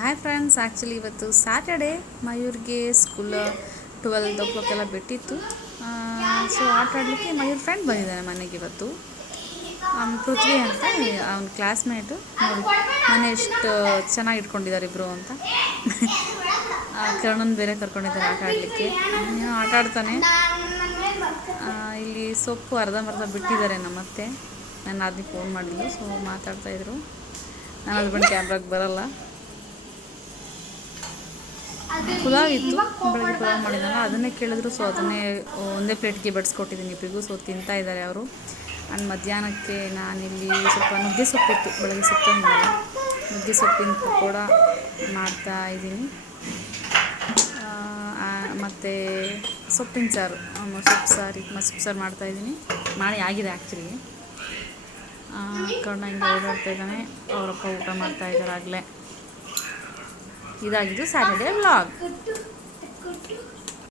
Hi friends, actually ಇವತ್ತು Saturday. ಮಯೂರ್ಗೆ school 12 o'clock ಎಲ್ಲ ಬಿಟ್ಟಿತ್ತು. ಸೊ ಆಟ ಆಡಲಿಕ್ಕೆ ಮಯೂರ್ ಫ್ರೆಂಡ್ ಬಂದಿದ್ದಾನೆ ಮನೆಗೆ ಇವತ್ತು. ಪೃಥ್ವಿ ಅಂತ ಅವ್ನ ಕ್ಲಾಸ್ಮೇಟು. ನೋಡಿ ಮನೆ ಎಷ್ಟು ಚೆನ್ನಾಗಿ ಇಟ್ಕೊಂಡಿದ್ದಾರೆ ಇಬ್ಬರು ಅಂತ. ಕರ್ಣನ್ ಬೇರೆ ಕರ್ಕೊಂಡಿದ್ದಾರೆ ಆಟ ಆಡಲಿಕ್ಕೆ. ಆಟ ಆಡ್ತಾನೆ. ಇಲ್ಲಿ ಸೊಪ್ಪು ಅರ್ಧಂಬರ್ಧ ಬಿಟ್ಟಿದ್ದಾರೆ ನಮ್ಮತ್ತೆ. ನಾನು ಅದಕ್ಕೆ ಫೋನ್ ಮಾಡಿದ್ಲು, ಸೊ ಮಾತಾಡ್ತಾಯಿದ್ರು. ನಾನು ಹಸ್ಬೆಂಡ್ ಕ್ಯಾಮ್ರಾಗೆ ಬರಲ್ಲ. ಪುಲಾವ್ ಇತ್ತು, ಬೆಳಗ್ಗೆ ಪುಲಾವ್ ಮಾಡಿದ್ನಲ್ಲ ಅದನ್ನೇ ಕೇಳಿದ್ರು. ಸೊ ಅದನ್ನೇ ಒಂದೇ ಪ್ಲೇಟ್ಗೆ ಬಡಿಸ್ಕೊಟ್ಟಿದ್ದೀನಿ ಇಬ್ಬರಿಗೂ. ಸೊ ತಿಂತಾ ಇದ್ದಾರೆ ಅವರು. ಆ್ಯಂಡ್ ಮಧ್ಯಾಹ್ನಕ್ಕೆ ನಾನಿಲ್ಲಿ ಸ್ವಲ್ಪ ನುಗ್ಗೆ ಸೊಪ್ಪಿತ್ತು, ಬೆಳಗ್ಗೆ ಸೊಪ್ಪಿನಲ್ಲ ನುಗ್ಗೆ ಸೊಪ್ಪಿನ ಪಕೋಡ ಮಾಡ್ತಾ ಇದ್ದೀನಿ. ಮತ್ತು ಸೊಪ್ಪಿನ ಸಾರು, ಸೊಪ್ಪು ಸಾರು ಮಾಡ್ತಾಯಿದ್ದೀನಿ. ಮಾಡಿ ಆಗಿದೆ ಆ್ಯಕ್ಚುಲಿ. ಕರ್ಣ ಹಿಂಗೆ ಓಡಾಡ್ತಾ ಇದ್ದಾನೆ. ಅವರಪ್ಪ ಊಟ ಮಾಡ್ತಾಯಿದ್ದಾರೆ ಆಗಲೇ. ಇದಾಗಿದ್ದು ಸ್ಯಾಟರ್ಡೇ ವ್ಲಾಗ್.